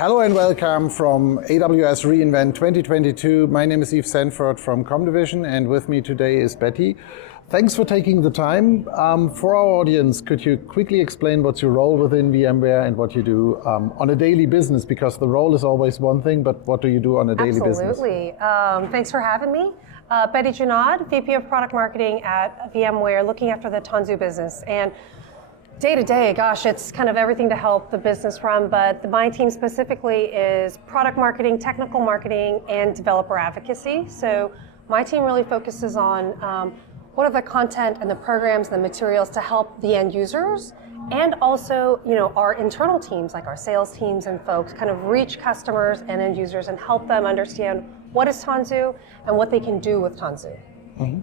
Hello and welcome from AWS reInvent 2022. My name is Yves from ComDivision, and with me today is Betty. Thanks for taking the time. For our audience, could you quickly explain what's your role within VMware and what you do on a daily business? Because the role is always one thing, but what do you do on a daily business? Absolutely. Thanks for having me. Betty Junod, VP of Product Marketing at VMware, looking after the Tanzu business. And day to day, gosh, it's kind of everything to help the business run, but my team specifically is product marketing, technical marketing, and developer advocacy. So my team really focuses on what are the content and the programs and the materials to help the end users, and also, our internal teams, like our sales teams and folks, kind of reach customers and end users and help them understand what is Tanzu and what they can do with Tanzu. Mm-hmm.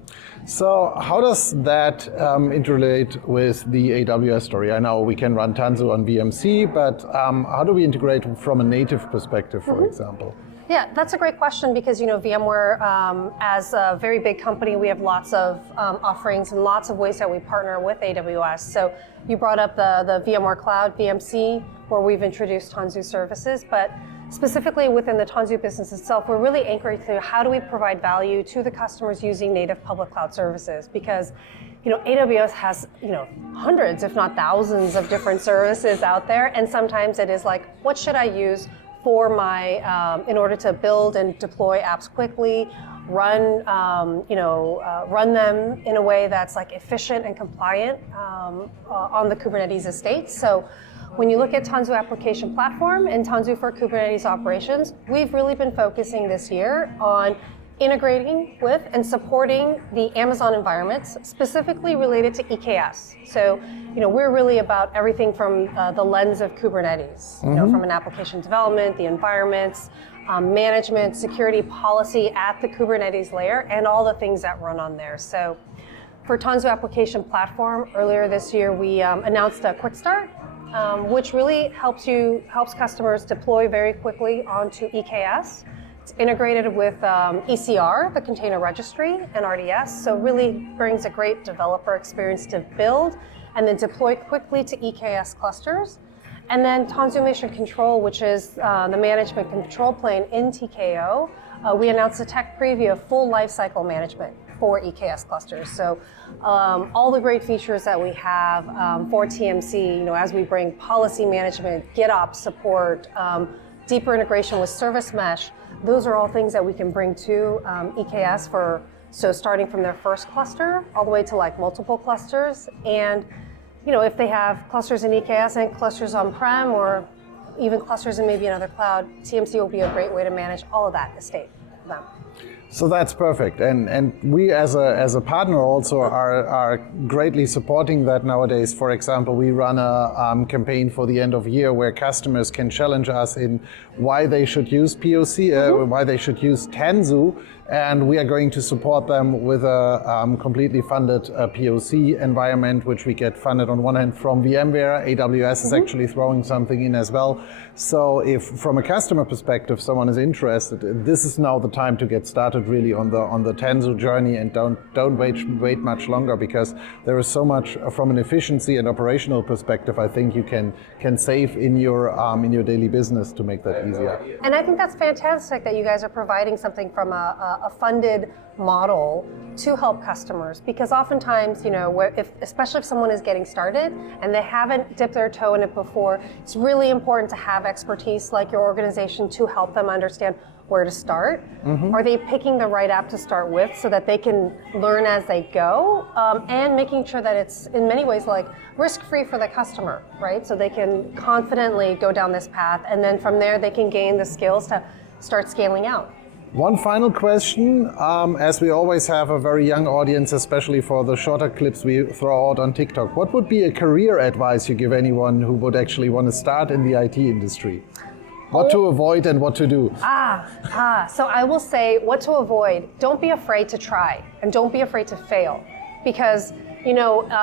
So how does that interrelate with the AWS story? I know we can run Tanzu on VMC, but how do we integrate from a native perspective, for example? Yeah, that's a great question because VMware, as a very big company, we have lots of offerings and lots of ways that we partner with AWS. So you brought up the VMware Cloud, VMC, where we've introduced Tanzu services, but specifically within the Tanzu business itself, we're really anchored to how do we provide value to the customers using native public cloud services, because AWS has hundreds, if not thousands, of different services out there, and sometimes it is like, what should I use for my in order to build and deploy apps quickly, run them in a way that's like efficient and compliant on the Kubernetes estate. So when you look at Tanzu Application Platform and Tanzu for Kubernetes Operations, we've really been focusing this year on integrating with and supporting the Amazon environments, specifically related to EKS. So, we're really about everything from the lens of Kubernetes, from an application development, the environments, management, security policy at the Kubernetes layer, and all the things that run on there. So for Tanzu Application Platform, earlier this year, we announced a quick start, which really helps customers deploy very quickly onto EKS. It's integrated with ECR, the container registry, and RDS, so really brings a great developer experience to build and then deploy quickly to EKS clusters. And then Tanzu Mission Control, which is the management control plane in TKO, we announced a tech preview of full lifecycle management for EKS clusters. So all the great features that we have for TMC, as we bring policy management, GitOps support, deeper integration with service mesh, those are all things that we can bring to EKS so starting from their first cluster all the way to like multiple clusters. And if they have clusters in EKS and clusters on-prem or even clusters in maybe another cloud, TMC will be a great way to manage all of that estate for them. So that's perfect, and we as a partner also are greatly supporting that nowadays. For example, we run a campaign for the end of year where customers can challenge us in why they should use POC, why they should use Tanzu, and we are going to support them with a completely funded POC environment, which we get funded on one hand from VMware. AWS is actually throwing something in as well. So if from a customer perspective someone is interested, this is now the time to get started really on the Tanzu journey, and don't wait much longer, because there is so much from an efficiency and operational perspective I think you can save in your daily business to make that easier. And I think that's fantastic that you guys are providing something from a funded model to help customers, because oftentimes, especially if someone is getting started and they haven't dipped their toe in it before, it's really important to have expertise like your organization to help them understand where to start. Are they picking the right app to start with so that they can learn as they go, and making sure that it's in many ways like risk-free for the customer, right? So they can confidently go down this path, and then from there they can gain the skills to start scaling out. One final question, as we always have a very young audience, especially for the shorter clips we throw out on TikTok, what would be a career advice you give anyone who would actually want to start in the IT industry? What to avoid and what to do? So I will say what to avoid. Don't be afraid to try, and don't be afraid to fail, because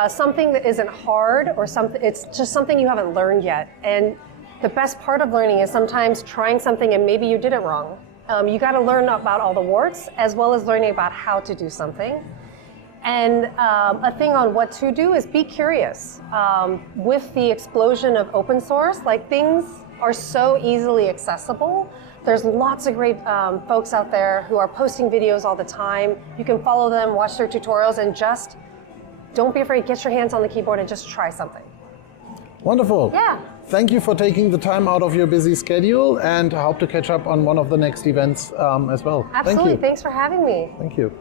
something that isn't hard or something, it's just something you haven't learned yet. And the best part of learning is sometimes trying something and maybe you did it wrong. You got to learn about all the warts as well as learning about how to do something. And a thing on what to do is be curious. With the explosion of open source, like things are so easily accessible. There's lots of great folks out there who are posting videos all the time. You can follow them, watch their tutorials, and just don't be afraid. Get your hands on the keyboard and just try something. Wonderful. Yeah. Thank you for taking the time out of your busy schedule, and I hope to catch up on one of the next events as well. Absolutely. Thank you. Thanks for having me. Thank you.